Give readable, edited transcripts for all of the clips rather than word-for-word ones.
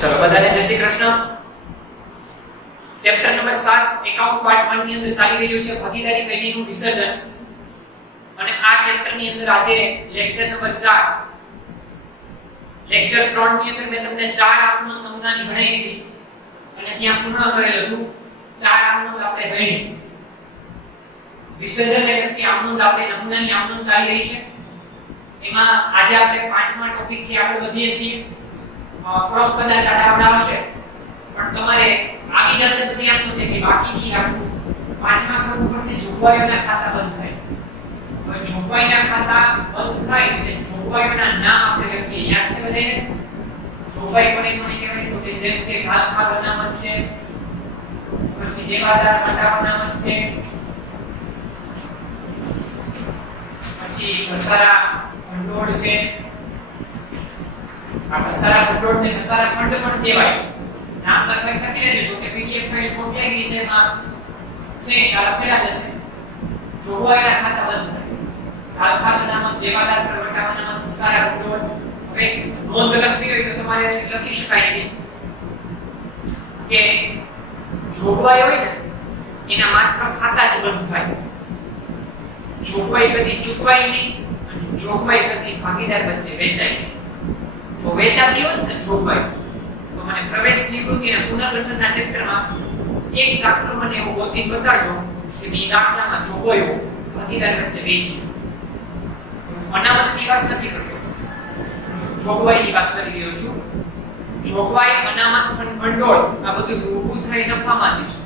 ચલો બધાને જય Shri Krishna. Chapter number 7 account part 1 ની અંદર ચાલી રહ્યું છે ભાગીદારી પેઢીનું વિસર્જન. અને આ ચેપ્ટર ની અંદર આજે લેક્ચર નંબર 4 લેક્ચર 3 ની અંદર મેં તમને 4 આપનો નમૂનાની ગણાવી દીધી અને ત્યાં પૂર્ણ કરેલ હતું. 4 આપનો આપણે ગણી વિસર્જન એટલે આપનો આપણે નમૂનાની આપનો ચાલી રહી છે. એમાં આજે આપણે પાંચમા ટોપિક થી આગળ વધીએ છીએ. ક્રમ કદાચ આડા હશે પણ તમારે આવી જશે બધી આપનો કે બાકી નહીં રાખવું. પાંચમા ક્રમ ઉપર છે જોગવાઈઓના ખાતા બંધ થાય. હવે જોગવાઈના ખાતા બંધ થાય એટલે જોગવાઈઓના નામ આપણે લખીએ. યાદ છે બધાને? જોગવાઈ કોને કહેવાય? તો કે જેમ કે ઘાલખા બનામત છે, પછી દેવાદાર ખાતા બનામત છે, પછી ઘસારા ભંડોળ છે. આ ઘસારા ભંડોળ ને ઘસારા ફંડ પણ કહેવાય. નામ લખાઈ થતી રહેજો કે પીડીએફ ફાઇલ મોકલાઈ ગઈ છે એમાં છે આ લખેલા હશે. જોગવાઈના ખાતા બંધ થાય. ઘાલખા બનામત, દેવાદાર પરવટા બનામત, ઘસારા ભંડોળ. હવે નોંધ લખવી હોય તો તમારે લખી શકાય નહીં કે જોગવાઈ હોય ને એના માત્ર ખાતા જ બંધ થાય. જોગવાઈ કદી ચૂકવાય નહીં અને જોગવાઈ કદી ભાગીદાર વચ્ચે વેચાય નહીં. જો વેચાતી હોય ને જોગવાઈ તો મને પ્રવેશ નિવૃત્તિ અને પુનર્ગઠનના ચેપ્ટરમાં એક દાખલો મને એવો ગોતી બતાડજો કે මේ દાખલામાં જોગવાઈઓ ભાગીદાર વચ્ચે વેચી. અનામતની વાત નથી કરતો, જોગવાઈની વાત કરી રહ્યો છું. જોગવાઈ, અનામત, ભંડોળ આ બધું ઊભું થઈ નફામાંથી છે.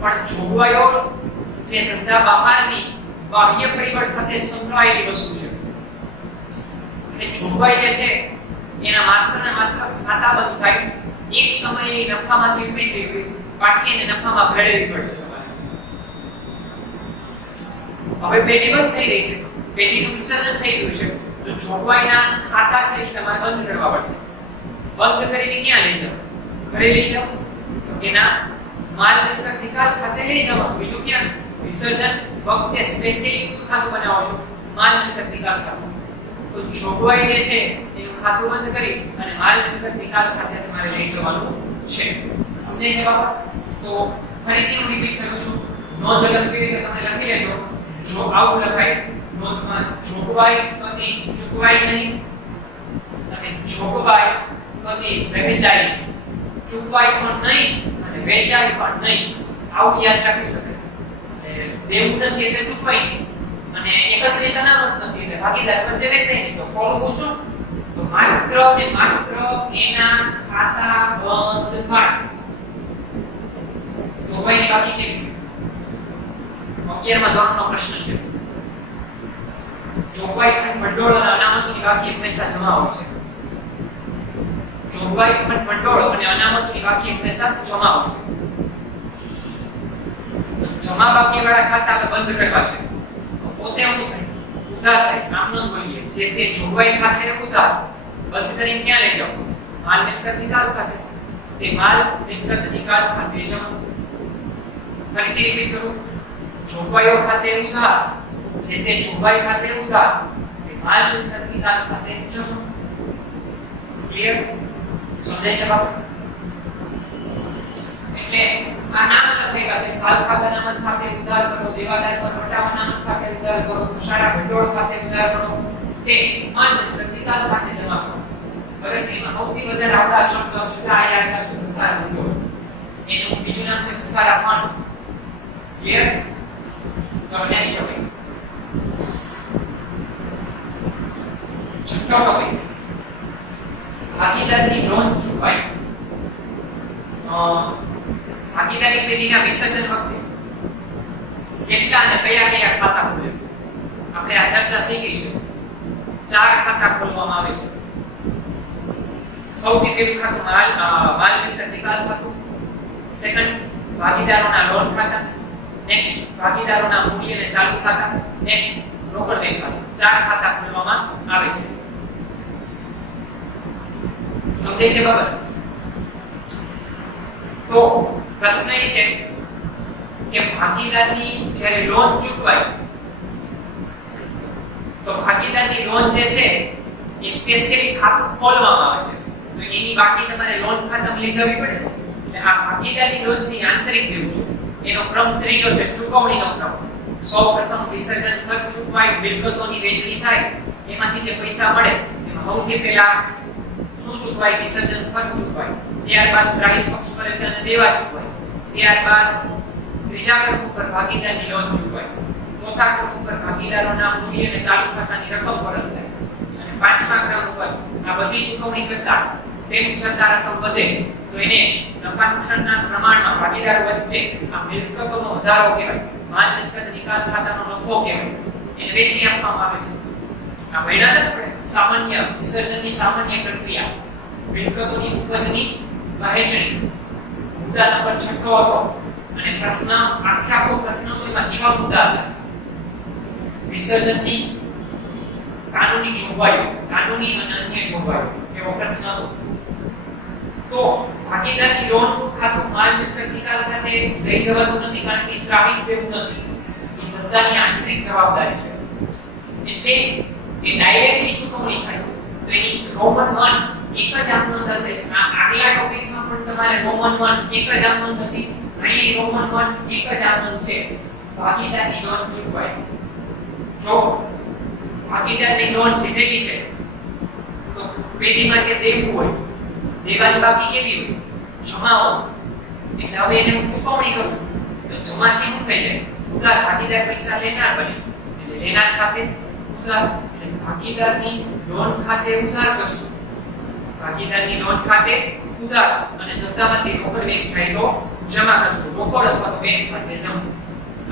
પણ જોગવાઈઓ જે ધંધા બહારની બાહ્ય પરિબળ સાથે સંકળાયેલી વસ્તુ છે. એટલે જોગવાઈ જે છે એના માત્ર ને માત્ર ખાતા બંધ થાય. એક સમયે નફામાંથી ઊભી થઈ ગઈ, પાછી એને નફામાં ભેળવવી પડશે તમારે. હવે પેઢી બંધ થઈ રહી છે, પેઢીનું વિસર્જન થઈ ગયું છે, તો જોગવાઈના ખાતા છે એ તમારે બંધ કરવા પડશે. બંધ કરીને ક્યાં લઈ જાવ? ઘરે લઈ જાવ તો કે ના, માલ મિલકત નિકાલ ખાતે લઈ જાવ. બીજું ક્યાં? વિસર્જન વખતે સ્પેશિયલી ખાતું બનાવો છો, માલ મિલકત નિકાલ ખાતું. તો જોગવાઈ જે છે એનું ખાતું બંધ કરી અને માલ મિલકત નિકાલ ખાતે તમારે લઈ જવાનું છે. સમજાય છે બાબા? તો ફરીથી હું રિપીટ કરું છું. નોંધ લખવી હોય તો તમે લખી લેજો. જો આવું લખાય નોંધમાં, જોગવાઈ કદી ચૂકવાય નહીં અને જોગવાઈ કદી વહેંચાય. ચૂકવાય પણ નહીં અને વહેંચાય પણ નહીં. આવું યાદ રાખી શકાય. દેવું નથી એટલે ચૂકવાય નહીં અને એકત્રિત અનામત નથી એટલે ભાગીદાર વચ્ચે વેચાય નહીં. તો કોળવું શું? તો માત્ર ને માત્ર એના ખાતા બંધ થાય. જોગવાઈની બાકી છે 11મા ધોરણનો પ્રશ્ન છે. જોગવાઈ ખંડ ભંડોળ અને અનામતની બાકી હંમેશા જમા હોય છે. જોગવાઈ ખંડ ભંડોળ અને અનામતની બાકી હંમેશા જમા હોય છે. જમા બાકી વાળા ખાતા બંધ કરવા છે તો પોતે શું થાય? ઉધાર થાય. નામ ન બોલીએ. જે તે જોગવાઈ ખાતે ઉધાર બંધ કરીને ક્યાં લઈ જાવ? માલ મિલકત નિકાલ ખાતે. તે માલ મિલકત નિકાલ ખાતે જમા. ફરીથી રિપીટ કરું. જોગવાઈઓ ખાતે ઉધાર, જે તે જોગવાઈ ખાતે ઉધાર, તે માલ મિલકત નિકાલ ખાતે જમા. ક્લિયર? સમજાય છે બાપ? એટલે આ નામ લખાયેલા છે. ઘાલખા બનામત ખાતે ઉધાર કરો, દેવાદાર પરવટા બનામત ખાતે ઉધાર કરો, ઘસારા ભંડોળ ખાતે ઉધાર કરો, તે માલ મિલકત નિકાલ ખાતે જમા કરો. બરાબર છે? સૌથી વધારે આપણા શબ્દ છે આ યાદ રાખજો, ઘસારા ભંડોળ. એનું બીજું નામ છે ઘસારા ફંડ. ક્લિયર? ચલો નેક્સ્ટ ટોપિક. છઠ્ઠો ટોપિક, ભાગીદારની નોંધ ચૂકવાઈ. ભાગીદારી પેઢીના વિસર્જન વખતે કેટલા અને કયા કયા ખાતા ખોલે? આપણે આ ચર્ચા થઈ ગઈ છે. 4 ખાતા ખોલવામાં આવે છે. સૌથી પહેલું ખાતું માલ મિલકત નિકાલ ખાતું. સેકન્ડ, ભાગીદારોના લોન ખાતા. નેક્સ્ટ, ભાગીદારોના મૂડી અને ચાલુ ખાતા. નેક્સ્ટ, રોકડ દેય ખાતું. 4 ખાતા ખોલવામાં આવે છે. સમજાય છે બરાબર? તો પ્રશ્ન એ છે કે ભાગીદારની જ્યારે લોન ચૂકવાય તો ભાગીદારની લોન જે છે એ સ્પેશિયલી ખાતું ખોલવામાં આવે છે. તો એની એની બાકી તમારે લોન ખાતામાં લઈ જવી પડે. એટલે આ ભાગીદારની લોન છે આંતરિક દેવું છે. એનો ક્રમ ત્રીજો છે ચૂકવણીનો ક્રમ. સૌપ્રથમ વિસર્જન ખર્ચ ચૂકવાય, મિલકતોની વેચણી થાય, એમાંથી જે પૈસા મળે એમાં સૌથી પહેલા શું ચૂકવાય? વિસર્જન ખર્ચ ચૂકવાય. ત્યારબાદ ગ્રાહક પક્ષ પર અને દેવા ચૂકવાય. ત્યારબાદ ત્રીજા ક્રમ ઉપર ભાગીદારની લોન ચૂકવાય. ચોથા ક્રમ ઉપર ભાગીદારોના મૂડી અને ચાલુ ખાતાની રકમ પરત થાય. અને પાંચમા ક્રમ ઉપર આ બધી ચૂકવણી કરતા તેમ છતાં રકમ વધે તો એને નફા નુકસાનના પ્રમાણમાં ભાગીદારો વચ્ચે આ મિલકતોનો વધારો કહેવાય. માલ મિલકત નિકાલ ખાતાનો નફો કહેવાય. એને વેચી આપવામાં આવે છે. આ ભણ્યા આપણે સામાન્ય વિસર્જનની સામાન્ય પ્રક્રિયા, મિલકતોની ઉપજની વહેંચણી. મુદ્દા નંબર 6 હતો અને પ્રશ્ન આખો પ્રશ્નમાં 6 મુદ્દા હતા. વિસર્જનની કાનૂની જોગવાઈઓ, કાનૂની અને અન્ય જોગવાઈઓ એવો પ્રશ્ન હતો. તો ભાગીદારની લોન ખાતું માલ મિલકત નિકાલ ખાતે લઈ જવાનું નથી, કારણ કે ગ્રાહક દેવું નથી. એ ધંધાની આંતરિક જવાબદારી છે. એટલે એ ડાયરેક્ટલી ચૂકવણી થાય તો એની રોમન 1 એક જ આમનોંધ હશે. આ આગલા ટોપિકમાં પણ તમારે રોમન 1 એક જ આમનોંધ હતી. અહીં રોમન 1 એક જ આમનોંધ છે. ભાગીદારની લોન ચૂકવાય. જો ભાગીદારની લોન લીધેલી છે તો પેઢીમાં કે દેવું હોય, દેવાની બાકી કેવી હોય? જમાઓ. એટલે હવે એને હું ચૂકવણી કરું તો જમાથી શું થઈ જાય? ઉધાર. ભાગીદાર પૈસા લેનાર બને એટલે લેનાર ખાતે ઉધાર. એટલે ભાગીદારની લોન ખાતે ઉધાર કરશું. ભાગીદારની લોન ખાતે ઉધાર અને ધંધામાંથી રોકડ બેંક જાય તો જમા કરશું. રોકડ અથવા તો બેંક ખાતે જમા.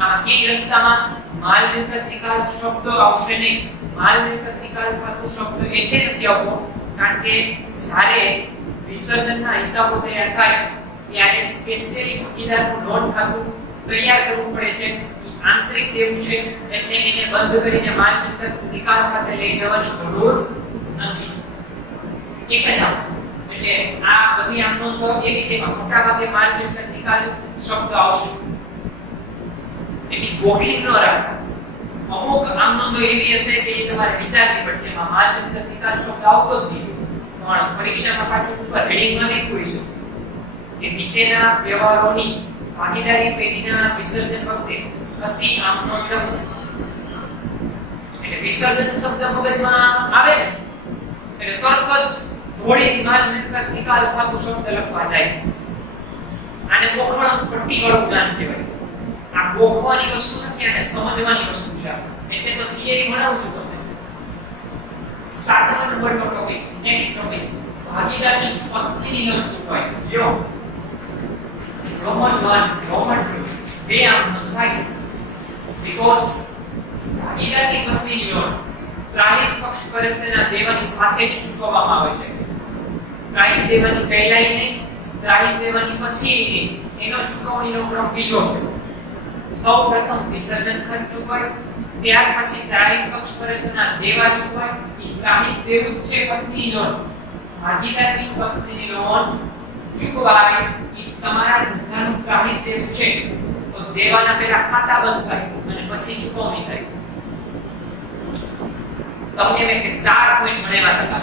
આમાં કઈ રસ્તામાં માલ મિલકત નિકાલ શબ્દ આવશે નહીં. માલ મિલકત નિકાલ ખાતું શબ્દ એટલે નથી આવતો કારણ કે જ્યારે વિસર્જનના હિસાબો તૈયાર થાય ત્યારે સ્પેશિયલી ભાગીદારનું લોન ખાતું તૈયાર કરવું પડે છે. આંતરિક દેવું છે એટલે એને બંધ કરીને માલ મિલકત નિકાલ ખાતે લઈ જવાની જરૂર નથી. એક જ આમ. એટલે આ બધી આમનોંધો એ વિષયમાં મોટા ભાગે માલ મિલકત નિકાલ શબ્દ આવશે. એટલે ગોખીન ન રાખતા. અમુક આમનોંધો એવી હશે કે એ તમારે વિચારવી પડશે. એમાં માલ મિલકત નિકાલ શબ્દ આવતો જ નહીં. પણ પરીક્ષામાં પાછું ઉપર હેડિંગમાં લખ્યું છે કે નીચેના વ્યવહારોની ભાગીદારી પેઢીના વિસર્જન વખતે થતી આમનોંધ લખો. એટલે વિસર્જન શબ્દ મગજમાં આવે ને એટલે તરત જ ઘોડી માલ મિલકત નિકાલ ખાતું શબ્દ લખવા જાય. આને ગોખણ પટ્ટીવાળું જ્ઞાન કહેવાય. આ ગોખવાની વસ્તુ નથી, આને સમજવાની વસ્તુ છે. એટલે તો થિયરી ભણાવું છું તમને. 7મા નંબરનો ટોપિક, નેક્સ્ટ ટોપિક, ભાગીદારની પત્નીની લોન ચૂકવાય. યો રોમન 1 રોમન 2 બે આમનોંધ થાય બીકોઝ ભાગીદારની પત્નીની લોન ગ્રાહક પક્ષ પરતના દેવાની સાથે જ ચૂકવવામાં આવે છે. ગ્રાહક દેવાની પહેલાય નહીં, ગ્રાહક દેવાની પછી નહીં. એનો ચૂકવણીનો ક્રમ બીજો છે. સૌપ્રથમ વિસર્જન ખર્ચ ચૂકવાય, ત્યાર પછી ગ્રાહક પક્ષ પરતના દેવા ચૂકવાય. એ ગ્રાહક દેવું છે પત્ની લોન. ભાગીદારની પત્નીની લોન ચૂકવાય એ તમારા ધંધાનું ગ્રાહક દેવું છે તો દેવાના પહેલા ખાતા બંધ થાય અને પછી ચૂકવણી થાય. તમને મેં 4 પોઈન્ટ ભણેલા હતા.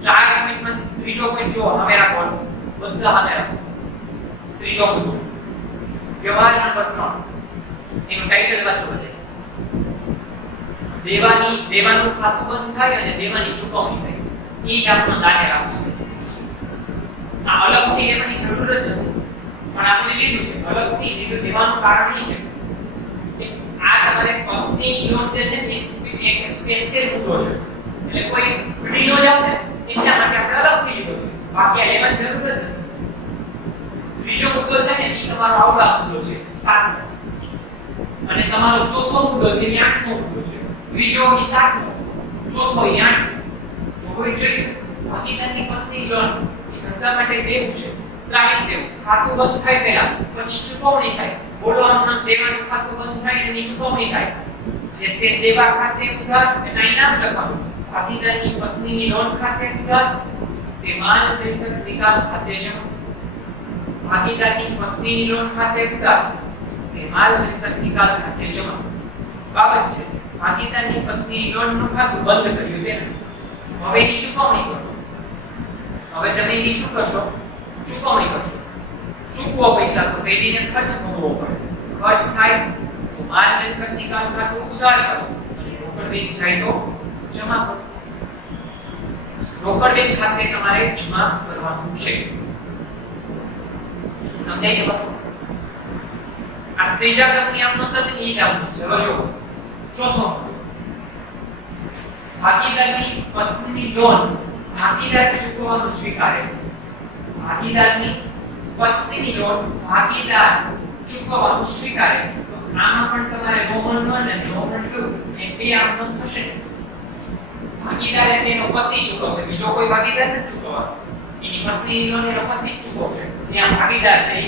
4 પોઈન્ટમાંથી ત્રીજો પોઈન્ટ જો હવે રાખો, બધા હવે રાખો. ત્રીજો મુદ્દો વ્યવહાર નંબર 3 એનું ટાઇટલ વાંચો બધે. દેવાનું ખાતું બંધ થાય અને દેવાની ચૂકવણી થાય. એ જ આપણો દાને રાખો. આ અલગથી લેવાની જરૂર જ નથી, પણ આપણે લીધું છે. અલગથી લીધું લેવાનું કારણ એ છે કે આ તમારે પત્નીની લોન જે છે એ એક સ્પેશિયલ મુદ્દો છે. એટલે કોઈ ભૂલી ન જાવ ને એટલા માટે આપણે અલગથી લીધો છે. બાકી આ લેવાની જરૂર જ નથી. ત્રીજો મુદ્દો છે ને એ તમારો આવડા મુદ્દો છે 7મો, અને તમારો ચોથો મુદ્દો છે એ 8મો મુદ્દો છે. ત્રીજો એ 7મો, ચોથો એ 8મો. જોઈ જોઈ ભાગીદારની પત્ની લોન એ ધંધા માટે દેવું છે. ગ્રાહક દેવું ખાતું બંધ થાય પહેલા પછી ચૂકવણી થાય. બોલો આમના દેવાનું ખાતું બંધ થાય એની ચૂકવણી થાય. જે તે દેવા ખાતે ઉધાર એના ઇનામ લખવાનું. ભાગીદારની પત્નીની લોન ખાતે ઉધાર, તે માલ મિલકત નિકાલ ખાતે જમા. ભાગીદારની પત્નીની લોન ખાતે ઉધાર, તે માલ મિલકત નિકાલ ખાતે જમા. બાબત છે ભાગીદારની પત્નીની લોનનું ખાતું બંધ કર્યું તેને હવે એની ચૂકવણી કરો. હવે તમે એની શું કરશો? ચૂકવણી કરશો. ચૂકવો પૈસા તો પેઢીને ખર્ચ ભોગવવો પડે. ખર્ચ થાય તો માલ મિલકત નિકાલ ખાતું ઉધાર કરો અને રોકડ બેંક જાય તો જમા કરો. રોકડ બેંક ખાતે તમારે જમા કરવાનું છે. સમજાય છે બાપુ? આ ત્રીજા ક્રમની આમ નોંધ એ જ આવવું છે. હવે જો ચોથો ભાગીદારની પત્નીની લોન ભાગીદાર ચૂકવવાનું સ્વીકારે. ભાગીદારની પત્નીની લોન ભાગીદાર ચૂકવવાનું સ્વીકારે. તો આમાં પણ તમારે રોમન 1 અને રોમન 2 એ બે આમ થશે. ભાગીદાર એટલે એનો પતિ ચૂકવશે, બીજો કોઈ ભાગીદાર નથી ચૂકવવાનો. એની પત્નીની લોન એનો પતિ ચૂકવશે. જ્યાં ભાગીદાર છે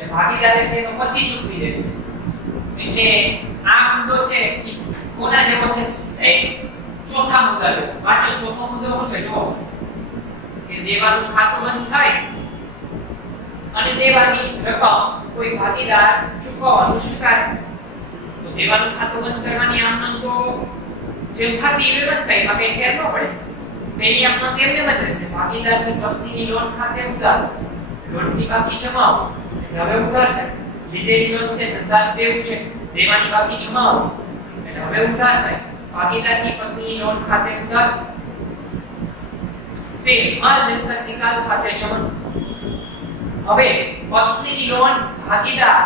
એ ભાગીદાર એટલે એનો પતિ ચૂકવી દેશે. એટલે આ મુદ્દો છે એ કોના જેવો છે? ચોથા મુદ્દા લો. વાંચો. ચોથો મુદ્દો શું છે? જો કે દેવાનું ખાતું બંધ થાય અને દેવાની રકમ કોઈ ભાગીદાર ચૂકવવાનું સ્વીકારે. તો દેવાનું ખાતું બંધ કરવાની આમનો તો જેમ ખાતી એવી બંધ થાય, એમાં કઈ ફેર ન પડે. પેલી આમનો કેમને જ રહેશે. ભાગીદારની પત્નીની લોન ખાતે ઉધાર, લોનની બાકી જમાવો એટલે હવે ઉધાર થાય. લીધેલી લોન છે ધંધા દેવું છે, દેવાની બાકી જમાવો એટલે હવે ઉધાર થાય. ભાગીદારની પત્નીની લોન ખાતે ઉધાર, તે માલ મિલકત નિકાલ ખાતે જમા. હવે પત્નીની લોન ભાગીદાર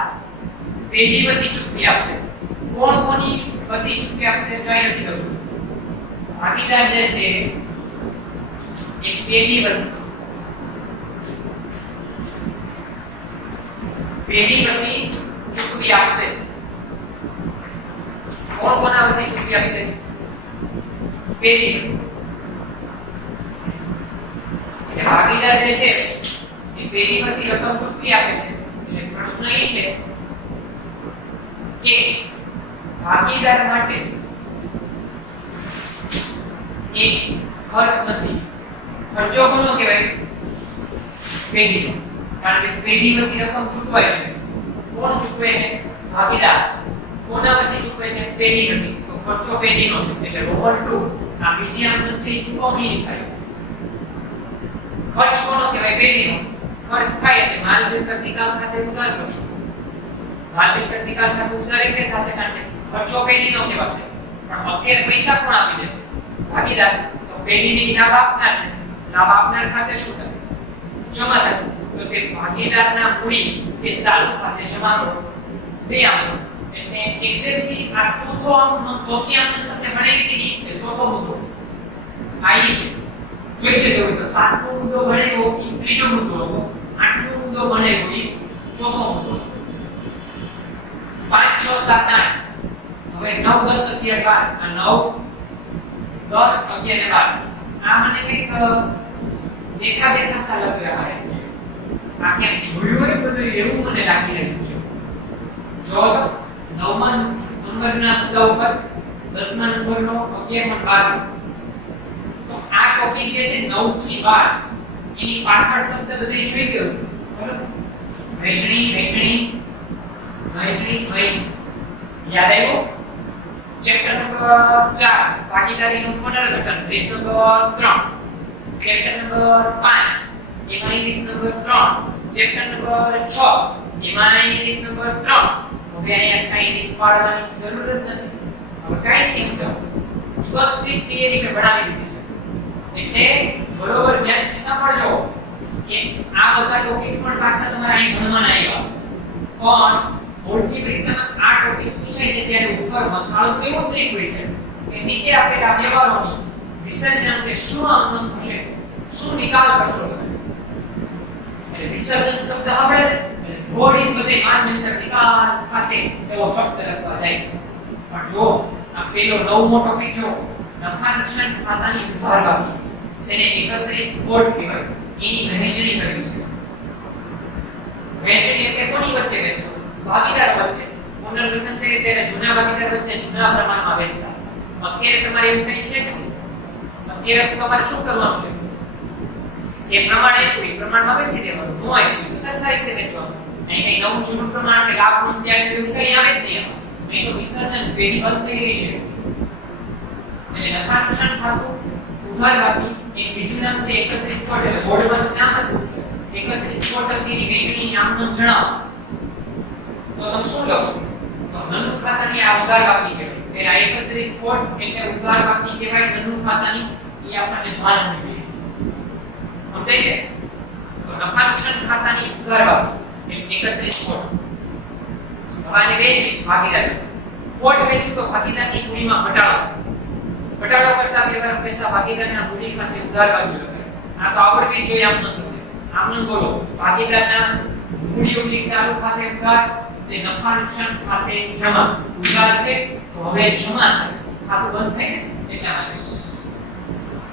પેઢી વતી ચૂકવી આપશે. કોણ કોની વતી ચૂકવી આપશે? કઈ નથી દઉં છું. ભાગીદાર જે છે એ પેઢી વતી ચૂકવી આપશે. કોણ કોના વતી ચૂકવી આપશે? પેઢી. એટલે ભાગીદાર જે છે એ પેઢી વતી રકમ ચૂકવી આપે છે. એટલે પ્રશ્ન એ છે કે ભાગીદાર માટે એક ખર્ચ નથી. ખર્ચો કોનો કહેવાય? પેઢીનો. કારણ કે પેઢી વતી રકમ ચૂકવાય છે. કોણ ચૂકવે છે? ભાગીદાર. કોના વતી ચૂકવે છે? પેઢી વતી. તો ખર્ચો પેઢીનો છે. એટલે રોમન 2 આ બીજી આમનો છે ચૂકવણી થાય. ખર્ચ કોનો કહેવાય? પેઢીનો. ખર્ચ થાય એટલે માલ મિલકત નિકાલ ખાતે ઉધાર કરશો. માલ મિલકત નિકાલ ખાતે ઉધાર એટલે થશે કારણ કે ખર્ચો પેઢીનો કહેવાશે. પણ અત્યારે પૈસા કોણ આપી દે છે? ભાગીદાર. તો પેઢીની લાભ આપનાર છે. લાભ આપનાર ખાતે શું થાય? જમા થાય. તો તે ભાગીદારના મૂડી કે ચાલુ ખાતે જમા કરો. બે આમ એટલે એક્ઝેક્ટલી આ ચોથો આમ ચોથી આમ તમને ભણેલી હતી છે. ચોથો મુદ્દો આ છે. જોઈ લેજો તો સાતમો મુદ્દો ભણેલો એ ત્રીજો મુદ્દો હતો. આઠમો મુદ્દો ભણેલો એ ચોથો મુદ્દો હતો. 5 6 7 8 હવે 9 10 11 12 9 10 11 12 આ મને કંઈક દેખા સા લગ રહ્યા છે. આ કેમ જોયું હોય બધું એવું મને લાગી રહ્યું છે. જો તો 9મા નંબરના મુદ્દા ઉપર 10મા નંબરનો 11મા 12 તો આ ટોપિક જે છે 9 થી 12 એની પાછળ શબ્દ બધે જોઈ ગયો બરાબર. વહેંચણી યાદ આવ્યું? ચેપ્ટર નંબર 4 ભાગીદારીનું પુનર્ગઠન રીત નંબર 3. ચેપ્ટર નંબર 5 એમાં રીત નંબર 3. ચેપ્ટર નંબર 6 એમાં રીત નંબર 3. હવે અહીંયા કઈ રીત પાડવાની જરૂર જ નથી. હવે કઈ નહીં સમજાવું. બધી થિયરી મેં ભણાવી દીધી છે. એટલે બરોબર ધ્યાનથી સાંભળજો કે આ બધા ટોપિક પણ પાછા તમારે અહીં ભણવાના આવ્યા. પણ બોર્ડની પરીક્ષામાં આ ટોપિક પૂછાય છે ત્યારે ઉપર મથાળું કેવું થઈ ગયું છે કે નીચે આપેલા વ્યવહારોની વિસર્જન કે શું આમનું થશે, શું નિકાલ કરશો તમે. એટલે વિસર્જન શબ્દ આવડે એટલે થોડી બધી માલ મિલકત નિકાલ ખાતે એવો શબ્દ લખવા જાય. પણ જો આ પેલો નવમો ટોપિક જો નફા નુકસાન ખાતાની ઉધાર બાકી જેને એકત્રિત ખોટ કહેવાય એની વહેંચણી કરવી છે. વહેંચણી એટલે કોની વચ્ચે વહેંચો? ભાગીદાર વચ્ચે. પુનર્ગઠન થાય ત્યારે જૂના ભાગીદાર વચ્ચે જૂના પ્રમાણમાં વહેંચતા. અત્યારે તમારે એવું કઈ છે અત્યારે તમારે શું કરવાનું છે? જે પ્રમાણ આપ્યું એ પ્રમાણમાં વહેંચી દેવાનું. નો આપ્યું વિસર્જન થાય છે વેચવાનું. અહીં કઈ નવું જૂનું પ્રમાણ કે લાભનું ત્યાં એવું કઈ આવે જ નહીં. અહીં તો વિસર્જન પેઢી બંધ થઈ ગઈ છે. એટલે નફા નુકસાન ખાતું ઉધાર બાકી એક બીજું નામ છે એકત્રિત ખોટ, એટલે બોર્ડમાં નામ જ પૂછશે એકત્રિત ખોટ અંગેની વહેંચણી નામનું જણાવો. તો તમે શું લખશો? તો નન્નું ખાતાની આ ઉધાર બાકી કહેવાય. એ આ એકત્રિત ખોટ એટલે ઉધાર બાકી કહેવાય. નન્નું ખાતાની એ આપણને ભાન હોવું જોઈએ. સમજાય છે? તો નફા નુકસાન ખાતાની ઉધાર બાકી એટલે એકત્રિત ખોટ. હવે આને વેચીશ ભાગીદારી. ખોટ વેચું તો ભાગીદારની મૂડીમાં ઘટાડો. ઘટાડો કરતા વ્યવહાર પૈસા ભાગીદારના મૂડી ખાતે ઉધાર બાજુ લખાય. આ તો આવડવી જ જોઈએ. આમ બોલો ભાગીદારના મૂડી ઓબ્લિક ચાલુ ખાતે ઉધાર, તે નફા નુકસાન ખાતે જમા. ઉધાર છે તો હવે જમા થાય, ખાતું બંધ થાય ને એટલા માટે.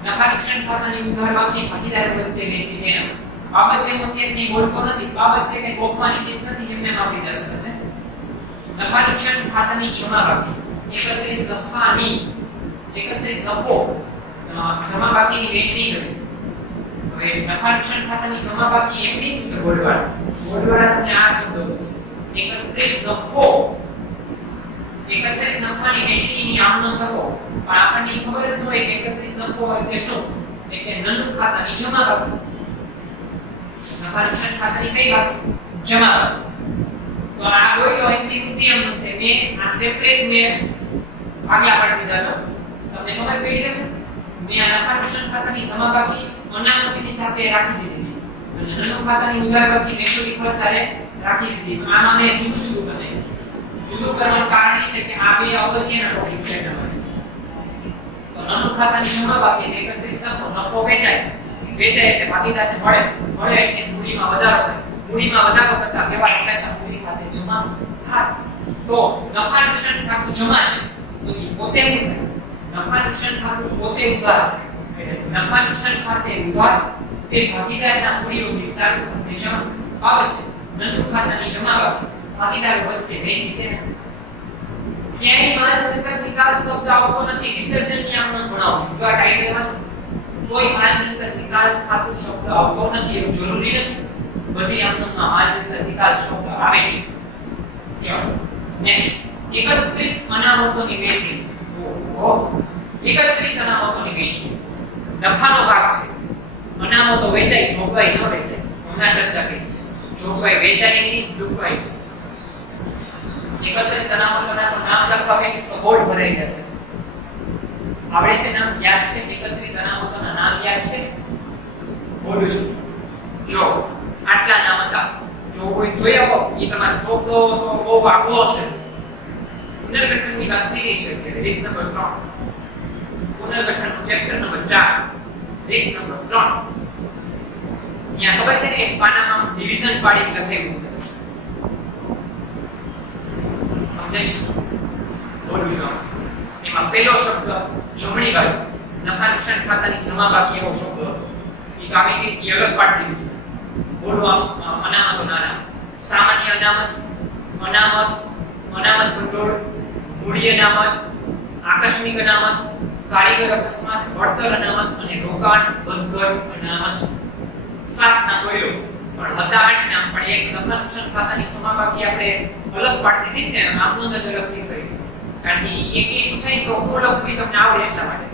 નફા નુકસાન ખાતાની ઉધાર બાકી ભાગીદારો વચ્ચે વેચી દેના. બાબત છે અત્યારની બોલતો નથી, બાબત છે કે ગોખવાની ચીજ નથી, એમને આવડી જશે ને. નફા નુકસાન ખાતાની જમા બાકી એકત્રિત નફાની એકત્રિત નફો જમા બાકીની વહેંચણી કરી. હવે નફા નુકસાન ખાતાની જમા બાકી એમ નહીં પૂછે બોલવાળા. બોલવાળા તમને આ શબ્દ પૂછે એકત્રિત નફો, એકત્રિત નફાની વહેંચણીની આમનો કરો. પણ આપણને ખબર જ ન હોય કે એકત્રિત નફો એટલે શું. એટલે નન્નું ખાતાની જમા બાકી. નફા નુકસાન ખાતાની કઈ બાકી? જમા બાકી. તો આ બોલ્યો એમથી બુદ્ધિ એમ નથી. મેં આ સેપરેટ મેં ભાગલા પાડી દીધા છે. તમને ખબર પડી કે મેં આ નફા નુકસાન ખાતાની જમા બાકી અનામતની સાથે રાખી દીધી અને નન્નું ખાતાની ઉધાર બાકી મેચુરિટી ખર્ચ સાથે રાખી દીધી. આમાં મેં જુદું જુદું બનાવ્યું. જુદું કરવાનું કારણ એ છે કે આ બે અગત્યના ટોપિક છે તમારે. તો નન્નું ખાતાની જમા બાકી એકત્રિત નફો વેચાય. વેચાય એટલે ભાગીદારને મળે એટલે મૂડીમાં વધારો થાય. મૂડીમાં વધારો કરતા વ્યવહાર પૈસા મૂડી ખાતે જમા થાય. તો નફા નુકસાન ખાતું જમા છે તો એ પોતે નફા નુકસાન ખાતું પોતે ઉધાર. એટલે નફા નુકસાન ખાતે ઉધાર તે ભાગીદારના મૂડીઓની ચાલુ ખાતે જમા. બાબત છે નન્નું ખાતાની જમા બાકી ભાગીદારો વચ્ચે વેચી દે. ક્યાંય માલ મિલકત નિકાલ શબ્દ આવતો નથી. વિસર્જનની આમનો ભણાવું છું. જો આ ટાઇટલમાં કોઈ માલ મિલકત નિકાલ ખાતું શબ્દ આવતો નથી એવું જરૂરી નથી. બધી આમનોમાં માલ મિલકત નિકાલ શબ્દ આવે છે. ચાલો નેક્સ્ટ એકત્રિત અનામતોની વહેંચણી. એકત્રિત અનામતોની વહેંચણી નફાનો ભાગ છે. અનામતો વેચાય, જોગવાઈ ન વેચાય. હમણાં ચર્ચા કરી. જોગવાઈ વેચાય નહીં, જોગવાઈ. એકત્રિત અનામતોના તો નામ લખવા બેસ તો બોર્ડ ભરાઈ જશે. આવડે છે નામ? યાદ છે? એકત્રિત અનામતોના નામ યાદ છે? બોલું છું. જો આટલા નામ હતા. જો કોઈ જોયા હો એ તમારે ચોપડો બહુ આગો હશે. પુનર્ગઠનની વાત થઈ રહી છે એટલે રીત નંબર 3. પુનર્ગઠન ચેપ્ટર નંબર 4 રીત નંબર 3. અહીંયા ખબર છે કે પાનામાં ડિવિઝન પાડી લખેલું છે. સમજાય છે? બોલું છું. એમાં પહેલો શબ્દ જમણી બાજુ નફા નુકસાન ખાતાની જમા બાકી એવો શબ્દ એ કામે કે અલગ પાડી દીધું છે. બોલો અનામતો નાના. સામાન્ય અનામત, અનામત ભંડોળ, મૂડી અનામત, આકસ્મિક અનામત, કારીગર અકસ્માત, વળતર અનામત અને રોકાણ બંધઘટ અનામત. 7 નામ બોલ્યો પણ હતા 8 નામ. પણ એક નફા નુકસાન ખાતાની જમા બાકી આપણે અલગ પાડી દીધી ને આમનો જ અલગ શીખાય. કારણ કે એક પૂછાય તો હું લખવી તમને આવડે એટલા માટે.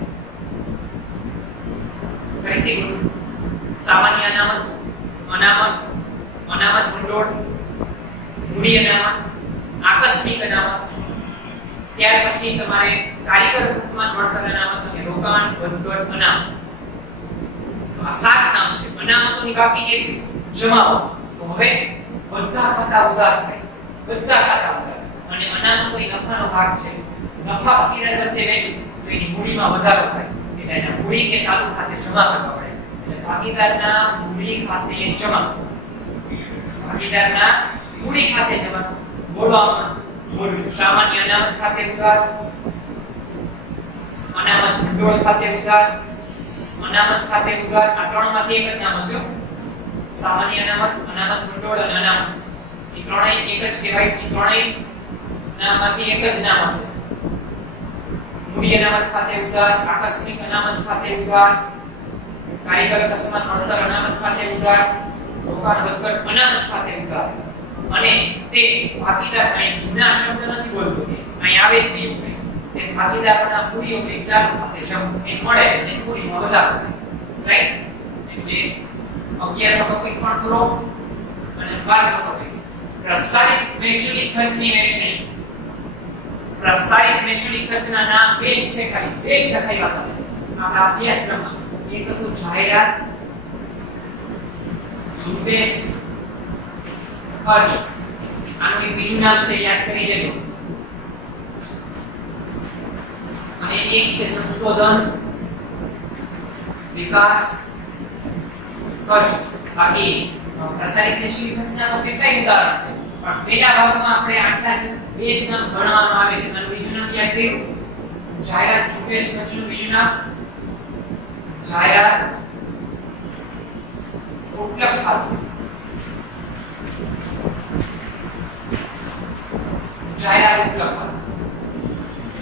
ફરીથી સામાન્ય અનામત, અનામત ભંડોળ, મૂડી અનામત, આકસ્મિક અનામત, ત્યાર પછી તમારે કારીગર અકસ્માત, વળતર અનામત અને રોકાણ બંધઘટ અનામત. આ 7 નામ છે. અનામતોની બાકી કેટલી? જમાઓ. તો હવે બધા ખાતા ઉધાર થાય. બધા ખાતા ઉધાર. અને અનામતો એ નફાનો ભાગ છે. નફા ભાગીદાર વચ્ચે વેચું તો એની મૂડીમાં વધારો થાય. એટલે એના મૂડી કે ચાલુ ખાતે જમા કરવા પડે. એટલે ભાગીદારના મૂડી ખાતે જમા. ભાગીદારના મૂડી ખાતે જમા. બોલું છું. સામાન્ય અનામત ખાતે ઉધાર, અનામત ભંડોળ ખાતે ઉધાર, અનામત ખાતે ઉધાર. આ ત્રણમાંથી એક જ નામ હશે. સામાન્ય અનામત, અનામત ભંડોળ અને અનામત. એ ત્રણેય એક જ કહેવાય. એ ત્રણેય નામમાંથી એક જ નામ હશે. મૂડી અનામત ખાતે ઉધાર, આકસ્મિક અનામત ખાતે ઉધાર, કારીગર અકસ્માત, વળતર અનામત ખાતે ઉધાર, રોકાણ બંધઘટ અનામત ખાતે ઉધાર. અને તે ભાગીદાર અહીં જૂના શબ્દ નથી બોલતો કે અહીં આવે જ નહીં. તે ભાગીદારના મૂડીઓને ચાલુ ખાતે જમા એ મળે એટલે મૂડીમાં વધારો થાય. રાઈટ? એટલે 11 નો ટોપિક પણ પૂરો અને 12 નો ટોપિક પ્રસારિત મહેસૂલી ખર્ચની વહેંચણી. પ્રસારિત મહેસૂલી ખર્ચના નામ બે જ છે, ખાલી બે જ લખાવ્યા હતા આપણા અભ્યાસક્રમમાં. એક હતું જાહેરાત ઝુંબેશ ખર્ચ. આનું એક બીજું નામ છે, યાદ કરી લેજો. અને એક છે સંશોધન વિકાસ ખર્ચ. બાકી પ્રસારિત મહેસૂલી ખર્ચના તો કેટલાય ઉદાહરણ છે, પણ પહેલા ભાગમાં આપણે આટલા છે બે જ નામ ભણવામાં આવે છે. અને બીજું નામ યાદ કર્યું, જાહેરાત ઝુંબેશ ખર્ચનું બીજું નામ જાહેરાત ઉપલબ્ધ ખાતું. જાહેરાત ઉપલબ્ધ ખાતું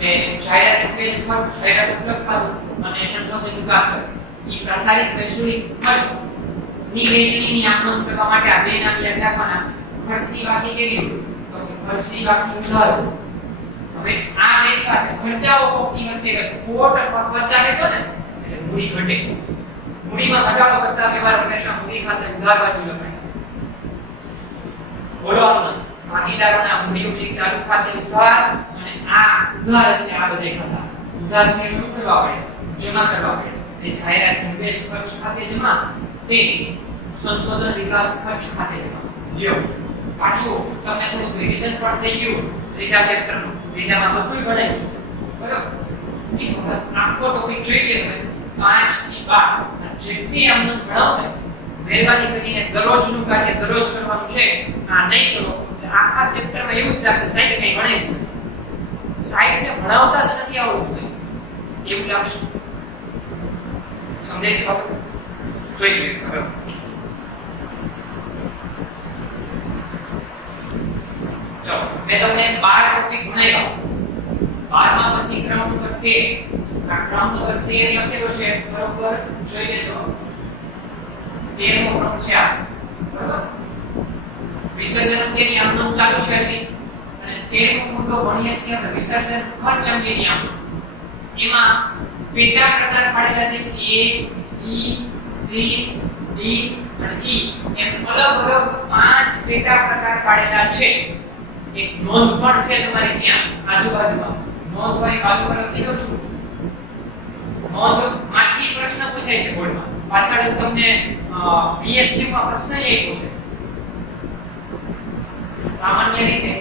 એટલે જાહેરાત ઝુંબેશ ખર્ચ, જાહેરાત ઉપલબ્ધ ખાતું અને સંશોધન વિકાસ ખર્ચ. એ પ્રસારિત મહેસૂલી ખર્ચ ની વહેંચણીની આકલન કરવા માટે આ બે નામ યાદ રાખવાના. ખર્ચની બાકી કેવી હોય તો ખર્ચની બાકી દર. હવે આ વેચવા છે ખર્ચાઓની વચ્ચે ખોટ અથવા ખર્ચા વેચો ને એટલે મૂડી ઘટે. મૂડીમાં ઘટાડો કરતા વ્યવહાર હંમેશા મૂડી ખાતે ઉધાર બાજુ લખાય. બોલો આમાં ભાગીદારોના મૂડી ઉકેલ ચાલુ ખાતે ઉધાર અને આ ઉધાર છે. આ બધે ખાતા ઉધાર થઈને શું કરવા પડે? જમા કરવા પડે. તે જાહેરાત ઝુંબેશ ખર્ચ ખાતે જમા, તે સંશોધન વિકાસ ખર્ચ ખાતે જમા. લ્યો પાછું તમને થોડું રિવિઝન પણ થઈ ગયું ત્રીજા ચેપ્ટરનું. ત્રીજામાં બધું ગણાયું બરાબર. એક વખત આખો ટોપિક જોઈ લે તમે 5 થી 12 જેટલી આમને ભણાવો ને મહેરબાની કરીને દરરોજનું કાર્ય દરરોજ કરવાનું છે. આ નહીં કરો એટલે આખા ચેપ્ટરમાં એવું જ લાગશે સાહેબ કંઈ ભણે સાહેબને ભણાવતા જ નથી આવડતું એવું લાગશે. સમજાય છે બાબુ? જોઈ લે બરાબર. ચલો મેં તમને 12 ટોપિક ભણાવ્યા. 12 માં પછી ક્રમ નંબર 13. આ ક્રમ નંબર 13 લખેલો છે બરોબર, જોઈ લેજો. 13મો ક્રમ છે આ બરોબર. વિસર્જન અંગેની આમનોંધ ચાલુ છે હજી અને 13મો મુદ્દો ભણીએ છીએ આપણે વિસર્જન ખર્ચ અંગેની આમનોંધ. એમાં પેટા પ્રકાર પાડેલા છે A, E, C, D અને E. એમ અલગ અલગ 5 પેટા પ્રકાર પાડેલા છે. એક નોંધ પણ છે તમારે ત્યાં આજુબાજુમાં. નોંધ વાળી બાજુ પર લખી દઉં છું. નોંધ માંથી પ્રશ્ન પૂછાય છે બોર્ડમાં. પાછળ તમને BSQ માં પ્રશ્ન આપ્યો છે. સામાન્ય રીતે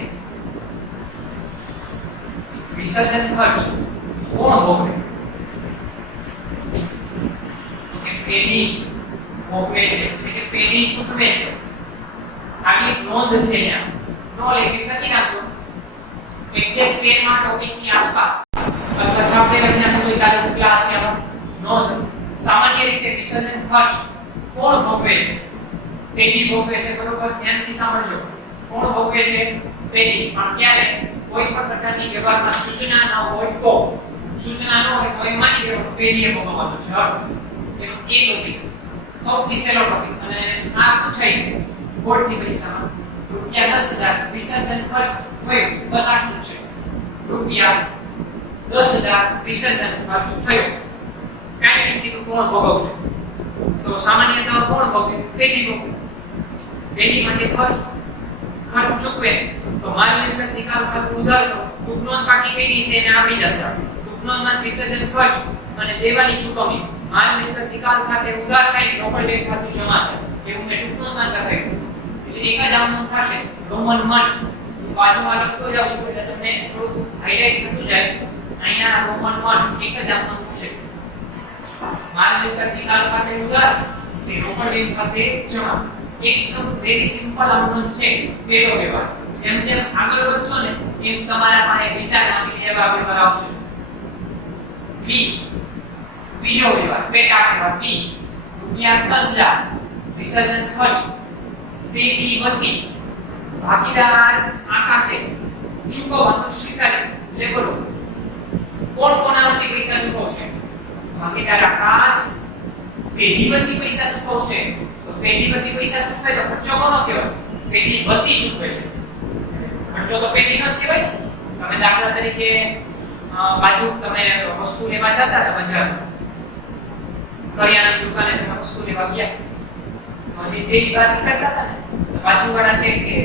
વિસર્જન ખર્ચ કોણ ભોગવે? તો કે પેઢી ભોગવે છે એટલે પેઢી ચૂકવે છે. આવી એક નોંધ છે અહીંયા. નો લેખિત લખી નાખજો. એક્ઝેક્ટ 13 માં ટોપિકની આસપાસ અથવા છાપે લખી નાખો તો ચાલે. ક્લાસ માં નોંધ સામાન્ય રીતે વિસર્જન ખર્ચ કોણ ભોગવે છે? પેઢી ભોગવે છે બરોબર. ધ્યાનથી સાંભળજો. કોણ ભોગવે છે? પેઢી. પણ ક્યારે? કોઈ પણ પ્રકારની વ્યવહારમાં સૂચના ન હોય તો. સૂચના ન હોય તો એ માની લેવાનું પેઢીએ ભોગવવાનું છે. એનો એક ટોપિક સૌથી સહેલો ટોપિક અને આ પૂછાય છે બોર્ડની પરીક્ષામાં. રૂપિયા 10,000 વિસર્જન ખર્ચ થયો. બસ આટલું છે. રૂપિયા 10,000 વિસર્જન ખર્ચ થયો. કાંઈ નહીં કીધું કોણ ભોગવશે? તો સામાન્યતઃ કોણ ભોગવે? પેઢી ભોગવે. પેઢી માટે ખર્ચ ચૂકવે તો માલ મિલકત નિકાલ ખાતું ઉધાર કરો. ટૂંકનોંધ બાકી કરી છે એને આપી જશે. ટૂંકનોંધમાં વિસર્જન ખર્ચ અને દેવાની ચૂકવણી. માલ મિલકત નિકાલ ખાતે ઉધાર થાય, રોકડ બેંક ખાતું જમા થાય. એવું મેં ટૂંકનોંધમાં લખાયું. એટલે એક જ આમનોંધ થશે. રોમન મન બાજુમાં લખતો જાઉં છું એટલે તમને થોડું હાઇલાઇટ થતું જાય. અહીંયા રોમન મન એક જ આમનોંધ થશે. માલ મિલકત નિકાલ ખાતે ઉધાર, રોકડ બેંક ખાતે જમા. એકદમ વેરી સિમ્પલ આમનોંધ છે. પેલો વ્યવહાર. જેમ જેમ આગળ વધશો ને એમ તમારા પાસે વિચાર માંગી લેવા વ્યવહાર આવશે. બી બીજો વ્યવહાર પેટા વ્યવહાર. બી રૂપિયા 10,000 વિસર્જન ખર્ચ પેઢી વતી ભાગીદાર આકાશે ચૂકવવાનું સ્વીકારે. લે બોલો કોણ કોના વતી પૈસા ચૂકવશે? ભાગીદાર આકાશ પેઢી વતી પૈસા ચૂકવશે. તો પેઢી વતી પૈસા ચૂકવે તો ખર્ચો કોનો કહેવાય? પેઢી વતી ચૂકવે છે. ખર્ચો તો પેઢીનો જ કહેવાય. તમે દાખલા તરીકે બાજુ તમે વસ્તુ લેવા જતા હતા બજારમાં, કરિયાણાની દુકાને તમે વસ્તુ લેવા ગયા, હજી પેલી વાત કરતા હતા ને, તો બાજુવાળા કહે કે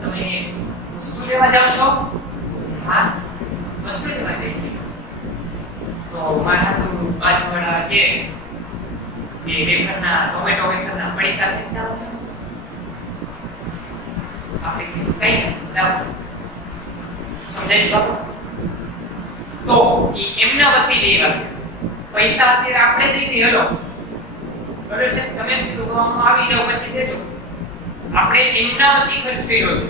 તમે વસ્તુ લેવા જાઓ છો? હા, વસ્તુ લેવા જઈએ છીએ. તો મારા તો બાજુવાળા કે બે વેફરના ટોમેટો વેફરના પડીકા લેતા આવજો. આપણે કીધું કઈ નથી, લાવો. સમજાય છે બાપુ? તો એમના વતી દેવા છે પૈસા, અત્યારે આપણે દઈ દઈએ. હલો, બરાબર છે? તમે એમ કીધું કે હું આવી જાઉં પછી દેજો. આપણે એમના વતી ખર્ચ કર્યો છે,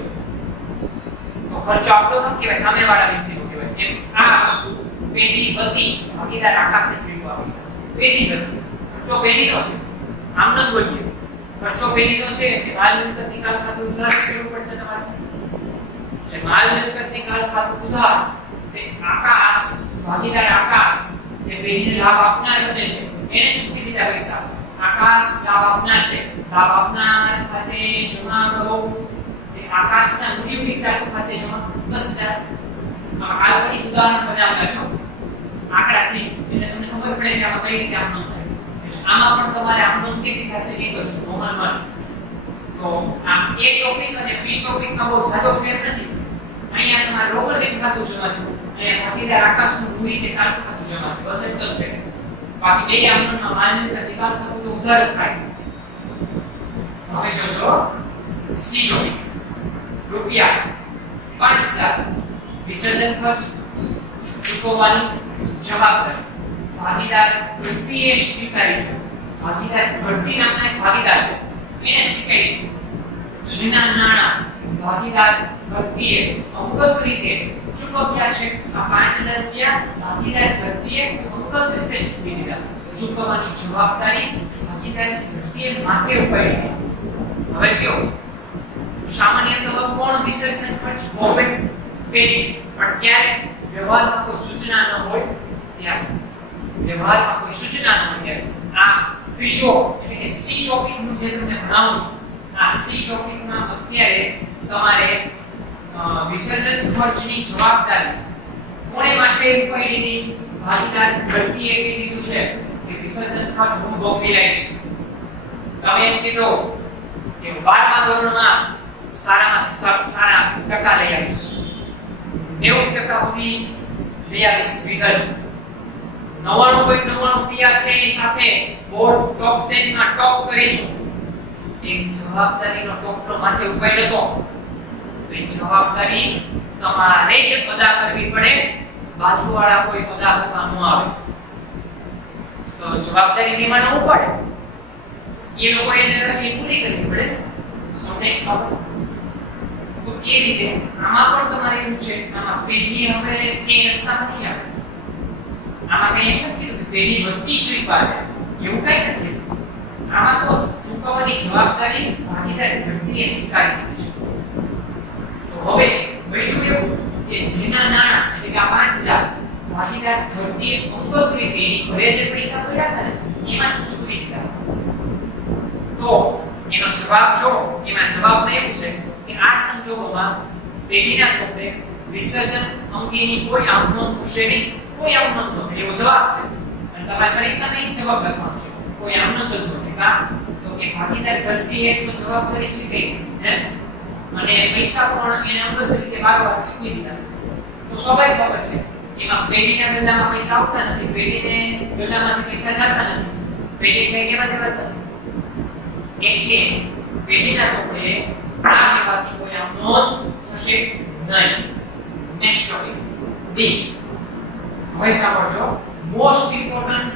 તો ખર્ચો આપણો ન કહેવાય, સામેવાળા વ્યક્તિનો કહેવાય. એમ આ વસ્તુ પેઢી વતી ભાગીદાર આકાશે જોયું આ પૈસા. પેઢી વતી ખર્ચો પેઢીનો છે, આમ ન બોલીએ. ખર્ચો પેઢીનો છે એટલે માલ મિલકત નિકાલ ખાતું ઉધાર કરવું પડશે તમારે. એટલે માલ મિલકત નિકાલ ખાતું ઉધાર તે આકાશ, ભાગીદાર આકાશ જે પેઢીને લાભ આપનાર બને છે એને ચૂકવી દીધા પૈસા. આકાશ લાભ આપનાર છે, લાભ આપનાર ખાતે જમા કરો. તે આકાશના મૂલ્યની ચાલુ ખાતે જમા 10,000. આ કાલ્પનિક ઉદાહરણ બનાવતા છો આંકડા સી, એટલે તમને ખબર પડે કે આમાં કઈ રીતે આમનો થાય. આમાં પણ તમારે આમનો કેવી થશે એ કરશું રોમનમાં. તો આ એ ટોપિક અને બી ટોપિકમાં બહુ જાજો ફેર નથી. અહીંયા તમારે રોકડ બેંક ખાતું જમા થયું, અહીંયા ભાગીદાર આકાશનું મૂડી કે ચાલુ ખાતું જમા થયું, બસ એટલો જ ફેર. બાકી બે આમનામાં માલ મિલકત નિકાલ ખાતું તો ઉધાર જ થાય. હવે જોજો સી ટોપિક, રૂપિયા 5,000 વિસર્જન ખર્ચ ચૂકવવાની જવાબદારી ભાગીદાર ઘરતીએ સ્વીકારી છે. ભાગીદાર ઘરતી નામના એક ભાગીદાર છે, એને સ્વીકારી છે. જેના નાણાં ભાગીદાર ઘરતીએ અંગત રીતે ચૂકવ્યા છે. આ 5,000 રૂપિયા ભાગીદાર ઘરતીએ અંગત રીતે ચૂકવી દીધા. ચૂકવવાની જવાબદારી ભાગીદાર ઘરતીએ માથે ઉપાડી. હવે કયો સામાન્ય તો કોણ વિસર્જન ખર્ચ ભોગવે? પેઢી. પણ ક્યારે વ્યવહારમાં કોઈ સૂચના ન હોય ત્યારે, વ્યવહારમાં કોઈ સૂચના ન હોય ત્યારે આ ત્રીજો એટલે કે સી ટોપિક નું જે તમને ભણાવું છું, આ સી ટોપિકમાં અત્યારે તમારે વિસર્જન ખર્ચની જવાબદારી કોણે માથે ઉપાડીની? ભાગીદાર ઘરતીએ કહી દીધું છે કે વિસર્જન ખર્ચ હું ભોગવી લઈશ. તમે એમ કીધું કે 12મા ધોરણમાં સારા ટકા લઈ આવીશ, 90% સુધી લઈ આવીશ રિઝલ્ટ, 99.99 PR છે એ સાથે બોર્ડ ટોપ 10 માં ટોપ કરીશું. એક જવાબદારીનો ટોપલો માથે ઉપાડ્યો તો એ જવાબદારી તમારે જ અદા કરવી પડે, બાજુવાળા કોઈ અદા કરવા ન આવે. તો જવાબદારી જેમાં ન પડે એ લોકોએ પૂરી કરવી પડે. સમજાય છે? તો એ રીતે આમાં પણ તમારે એવું છે, આમાં પેઢી હવે કે રસ્તામાં નહીં આવે. આમાં મેં એમ નથી કીધું કે પેઢી વધતી જ પાસે એવું કઈ નથી. આમાં તો ચૂકવવાની જવાબદારી ભાગીદાર ઘરતીએ સ્વીકારી દીધી છે. તો હવે બન્યું એવું કે જેના નાણાં એટલે કે આ 5,000 ભાગીદાર ઘરતીએ અંગત રીતે એની ઘરે જે પૈસા પડ્યા હતા ને એમાંથી ચૂકવી દીધા. તો એનો જવાબ જો એમાં જવાબમાં એવું છે કે આ સંજોગોમાં પેઢીના ચોપડે વિસર્જન અંગેની કોઈ આમનોંધ થશે નહીં, કોઈ આમનોંધ ન થાય એવો જવાબ છે. અને તમારે પરીક્ષામાં એક જવાબ લખવાનો છે, કોઈ આમનોંધ જ નથી. કા તો કે ભાગીદાર ઘરતીએ તો જવાબદારી સ્વીકારી હે અને પૈસા પણ એને અંગત રીતે વારંવાર ચૂકવી દીધા. તો સ્વાભાવિક બાબત છે, એમાં પેઢીના ગલ્લામાં પૈસા આવતા નથી, પેઢીને ગલ્લામાંથી પૈસા જતા નથી, પેઢી કઈ કેવા દેવા નથી. એટલે પેઢીના ચોપડે આ લેવાથી કોઈ આમનોંધ થશે નહીં. Next topic D. હવે સાંભળજો, મોસ્ટ ઇમ્પોર્ટન્ટ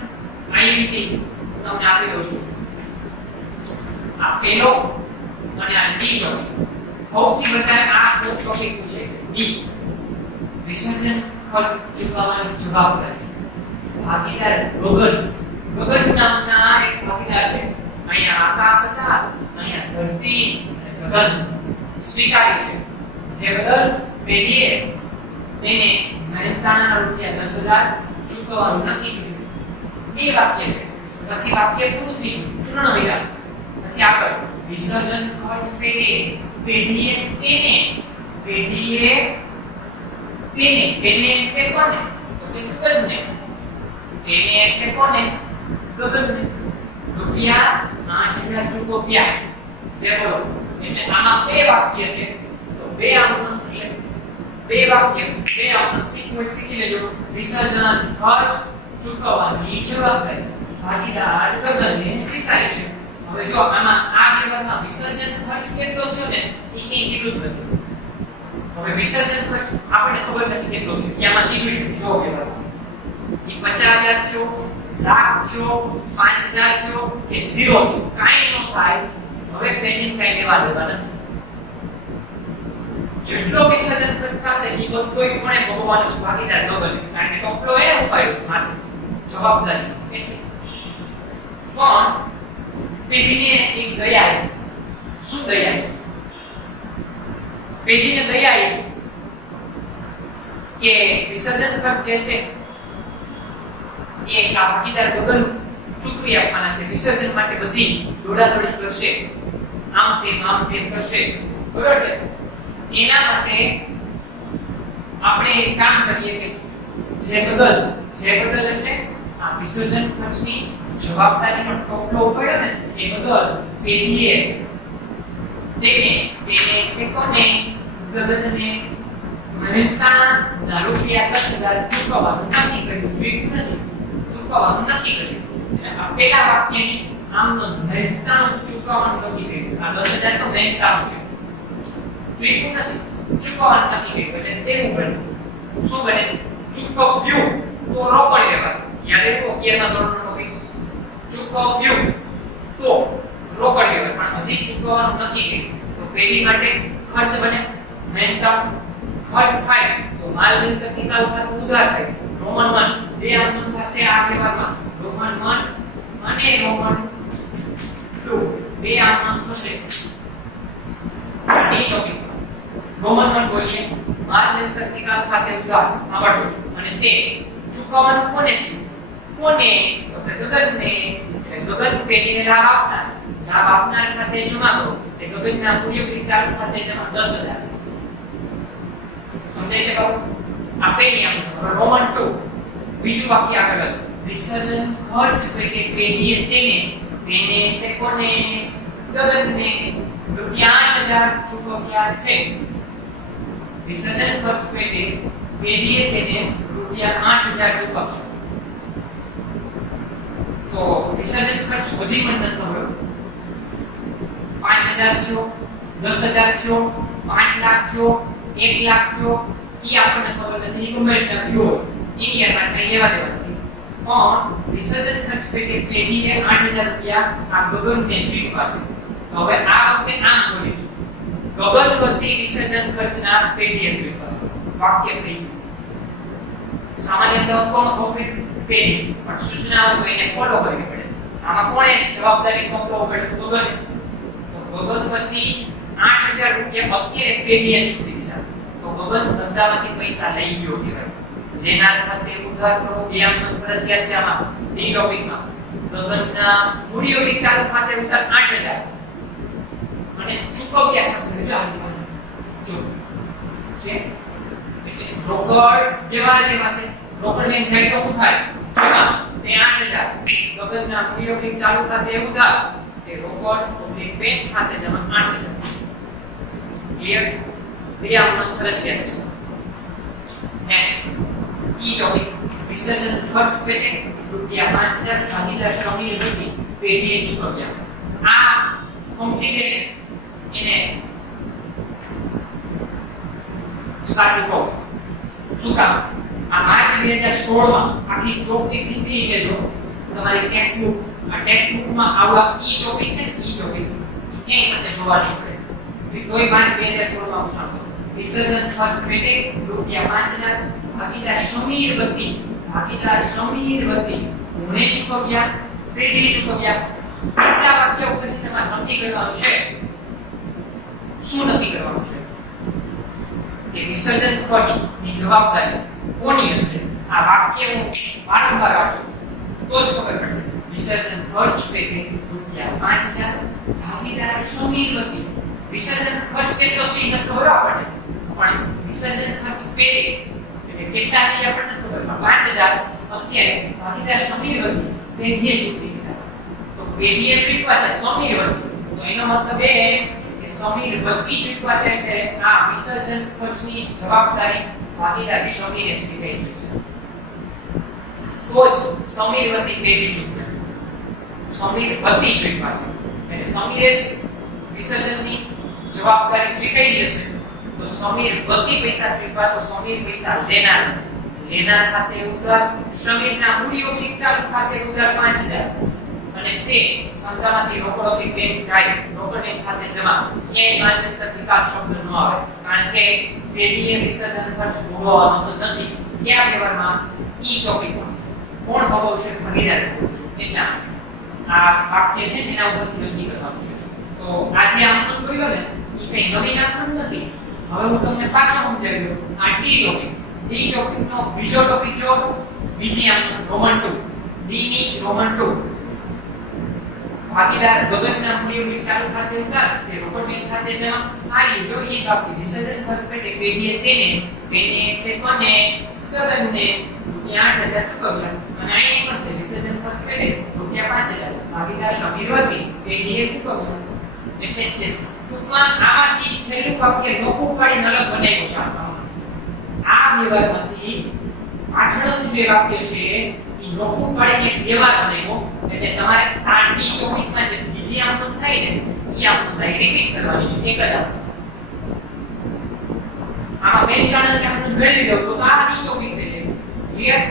આઈએમપી તમને આપી દઉં છું. આ પહેલો અને આ ડી ટોપિક સૌથી વધારે આ ટોપિક પૂછે છે. ડી વિસર્જન ખર્ચ ચૂકવવાની જવાબદારી ભાગીદાર ગગન નામના એક ભાગીદાર છે. અહીંયા આકાશ હતા, અહીંયા ધરતી અને ગગન સ્વીકારી છે. જે બદલ પેઢીએ તેને મહેનતાણા રૂપિયા 10,000 ચૂકવવાનું નક્કી કર્યું. એ વાક્ય છે. પછી વાક્ય પૂરું થયું, પૂર્ણ વિરામ. પછી આગળ વિસર્જન ખર્ચ પેઢીએ તેને એટલે કોને? તો કે ગગનને. તેને એટલે કોને? ગગનને રૂપિયા 8000 ચૂકવ્યા. તે બોલો એટલે આમાં બે વાક્ય છે તો બે આમનું થશે. બે વાક્ય બે આમનું સિક્વન્સ શીખી લેજો. વિસર્જન ખર્ચ ચૂકવવાની જવાબદારી ભાગીદાર ગગનને સ્વીકારે છે. હવે જો આમાં આ વ્યવહારમાં વિસર્જન ખર્ચ કેટલો થયો ને એ કઈ કીધું જ નથી. હવે વિસર્જન ખર્ચ આપણે ખબર નથી કેટલો છે, એમાં કીધું નથી. જો વ્યવહારમાં એ 50000 થયો, લાખ થયો, 5000 થયો કે 0 થયો, કાઈ ન થાય. હવે પેલી કઈ લેવા દેવા નથી. જેટલો વિસર્જન ખર્ચ થશે એ બધોય પણ ભોગવવાનો છે ભાગીદાર ગગન, કારણ કે ટોપલો એને ઉપાડ્યો છે માથે જવાબદારી. એટલે પણ પેઢીને એક દયા આવી. શું દયા આવી? પેઢીને દયા આવી કે વિસર્જન ખર્ચ જે છે એ આ ભાગીદાર ગગન ચૂકવી આપવાના છે. વિસર્જન માટે બધી દોડાદોડી કરશે, આમ તેમ કરશે, બરાબર છે. એના માટે આપણે એક કામ કરીએ કે જે બદલ એટલે આ વિસર્જન ખર્ચની જવાબદારી પણ ટોપલો પડ્યો ને એ બદલ પેઢીએ તેને કોને ગગનને મહેનતાના રૂપિયા 10000 ચૂકવવાનું નક્કી કર્યું. ફ્રી નથી, ચૂકવવાનું નક્કી કર્યું. એટલે આ પેલા વાક્યની આમનો મહેનતાનું ચૂકવવાનું નક્કી કર્યું. આ 10000 નો મહેનતાનું છે, ફ્રી નથી, ચૂકવવાનું નક્કી કર્યું. એટલે તેવું બન્યું. શું બને? ચૂકવ્યું તો રોકડ વ્યવહાર. યાદ રાખો 11મા ધોરણનો ટોપિક. ચૂકવ્યું તો રોકડ વ્યવહાર, પણ હજી ચૂકવવાનું નક્કી કર્યું તો પેઢી માટે ખર્ચ બને. મહેનતા ખર્ચ થાય તો માલ મિલકત નિકાલ થાય, ઉધાર થાય. રોમન મન બે આમનું થશે આ વ્યવહારમાં. રોમન મન અને રોમન ટુ બે આમનું થશે. આની ટોપિક રોમન મન બોલીએ માલ મિલકત નિકાલ ખાતે ઉધાર. સાંભળજો. અને તે ચૂકવવાનું કોને છે? કોને? તો કે ગગનને. એટલે ગગન પેઢીને લાભ આપનાર ખાતે જમા કરો. તે ગગનના મૂલ્યોની ચાલુ ખાતે જમા 10000. સમજાય છે કહું? આપેલી આમ. હવે રોમન 2 બીજું વાક્ય આગળ હતું. વિસર્જન ખર્ચ પેટે પેઢીએ તેને એટલે કોને? ગગનને રૂપિયા 8000 ચૂકવ્યા છે. વિસર્જન ખર્ચ પેટે પેઢીએ તેને રૂપિયા 8000 ચૂકવ્યા. તો વિસર્જન ખર્ચ હજી પણ નથી ખબર. 5000 થયો, 10000 થયો, 5 લાખ થયો, 1 લાખ થયો, એ આપણને ખબર નથી. ગમે એટલા થયો એની આપણે લેવા દેવા નથી. પણ વિસર્જન ખર્ચ પેટે પેઢીએ 8000 રૂપિયા આ ગગનને ચૂકવ્યા છે. તો હવે આ વખતે આમ કરીશું. ગગન વતી વિસર્જન ખર્ચના પેઢીએ ચૂકવ્યા. વાક્ય થઈ ગયું. સામાન્ય તો કોણ ભોગવે? પેઢી. પણ સૂચનાઓ તો એને ફોલો કરવી પડે. આમાં કોણે જવાબદારી મોકલવો પડે? ગગને. તો ગગન વતી 8000 રૂપિયા અત્યારે પેઢીએ ચૂકવી દીધા. તો ગગન ધંધામાંથી પૈસા લઈ ગયો કહેવાય. દેનાર ખાતે ઉધાર કરો. બે આમનો ફરજિયાત છે આમાં. ડી ટોપિકમાં ગગનના મૂડીઓની ચાલુ ખાતે ઉધાર 8000 અને ચૂકવ્યા શબ્દ જો આવી જો છે. એટલે રોકડ વ્યવહાર લેવા છે. રોકડ બેંક જાય તો ઉધાર જમા તે 8000. ગગનના મૂડીઓની ચાલુ ખાતે ઉધાર તે રોકડ ઓબ્લિક બેંક ખાતે જમા 8000. ક્લિયર? બે આમનો ફરજિયાત છે. નેક્સ્ટ ઈ ટોપિક વિસર્જન ખર્ચ પેટે રૂપિયા 5000 ભાગીદાર સમીર વતી પેઢીએ ચૂકવ્યા. આ સમજી લે એને સાચું કહો. શું કામ? આ માર્ચ 2016 માં આખી ચોપડી ખીચડી લેજો તમારી ટેક્સ્ટ બુક. આ ટેક્સ્ટ બુકમાં આવા ઈ ટોપિક છે. ઈ ટોપિક ક્યાંય તમને જોવા નહીં પડે. તોય માર્ચ 2016 માં પૂછાતો. વિસર્જન ખર્ચ પેટે રૂપિયા 5000 ભાગીદાર સમીર વતી મને ચૂકવ્યા, પેઢીએ ચૂકવ્યા. આટલા વાક્ય ઉપરથી તમારે નક્કી કરવાનું છે. શું નક્કી કરવાનું છે? કે વિસર્જન ખર્ચની જવાબદારી કોની હશે? આ વાક્ય વારંવાર વાંચો તો જ ખબર પડશે. વિસર્જન ખર્ચ પેટે રૂપિયા 5000 ભાગીદાર સમીર વતી. વિસર્જન ખર્ચ કેટલો છે એ નથી ખબર આપણને, પણ વિસર્જન ખર્ચ પેટે એટલે કેટલા છે આપણને ખબર. 5000 અત્યારે ભાગીદાર સમીર વતી પેઢીએ ચૂકવી દીધા. તો પેઢીએ ચૂકવા છે સમીર વતી, તો એનો મતલબ એ કે સમીર વતી ચૂકવા છે એટલે આ વિસર્જન ખર્ચની જવાબદારી ભાગીદાર સમીરે સ્વીકારી છે. તો જ સમીર વતી પેઢી ચૂકવે. સમીર વતી ચૂકવા છે એટલે સમીરે જ વિસર્જનની જવાબદારી સ્વીકારી લેશે. તો સમીર વતી પૈસા ચૂકવા, તો સમીર પૈસા લેનાર. લેનાર ખાતે ઉધાર, સમીરના મૂડી ઓબ્લિક ચાલુ ખાતે ઉધાર 5000 અને તે સંસ્થામાંથી રોકડ ઓબ્લિક બેંક જાય, રોકડ બેંક ખાતે જમા. ક્યાંય માલમત્તા નિકાલ શબ્દ ન આવે કારણ કે પેઢીએ વિસર્જન ખર્ચ પૂરો આવવાનો તો નથી. ક્યાં વ્યવહારમાં ઈ ટોપિકમાં કોણ ભોગવશે? ભાગીદાર ભોગવશે. એટલા આ વાક્ય છે તેના ઉપરથી નક્કી કરવાનું છે. તો આજે આમનું બોલ્યો ને એ કઈ નવીન આમનું નથી. હવે હું તમને પાછો સમજાવી દઉં. આ ડી ટોપિક, ડી ટોપિકનો બીજો ટોપિક જો બીજી આમનું રોમન 2, ડી ની રોમન 2 ભાગીદાર ગગનના મૂડી ચાલુ ખાતે ઉધાર, તે રોકડ બેંક ખાતે જમા. આ જો એક વાક્ય વિસર્જન ખર્ચ પેટે પેઢીએ તેને એટલે કોને? ગગનને રૂપિયા 8000 ચૂકવ્યા. અને આ એક છે વિસર્જન ખર્ચ પેટે રૂપિયા 5000 ભાગીદાર સમીર વતી પેઢીએ ચૂકવ્યા. એટલે ટૂંકમાં આમાંથી છેલ્લું વાક્ય નોખું પાડીને અલગ બનાવ્યું છે. આ વ્યવહારમાંથી પાછળનું જે વાક્ય છે એ નોખું પાડીને એક વ્યવહાર બનાવ્યો. એટલે તમારે આ ડી ટોપિકમાં જે બીજી આમનું થાય ને એ આમનું રિપીટ કરવાની છે. એક જ આમાં બેંક કારણે આમનું ઘરે લીધો તો આ ડી ટોપિક થઈ જાય. ક્લિયર?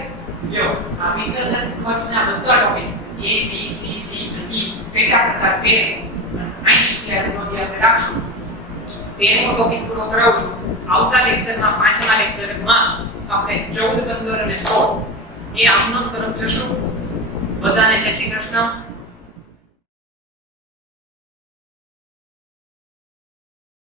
લ્યો આ વિસર્જન ખર્ચના બધા topic A B C D અને E પેટા પ્રકાર 13 અહીં સુધી આપણે રાખશું. 13મો ટોપિક પૂરો કરાવું છું. આવતા લેક્ચરમાં 5મા લેક્ચરમાં આપણે 14, 15 અને 16 એ આમનો તરફ જશું. બધાને જય શ્રી કૃષ્ણ.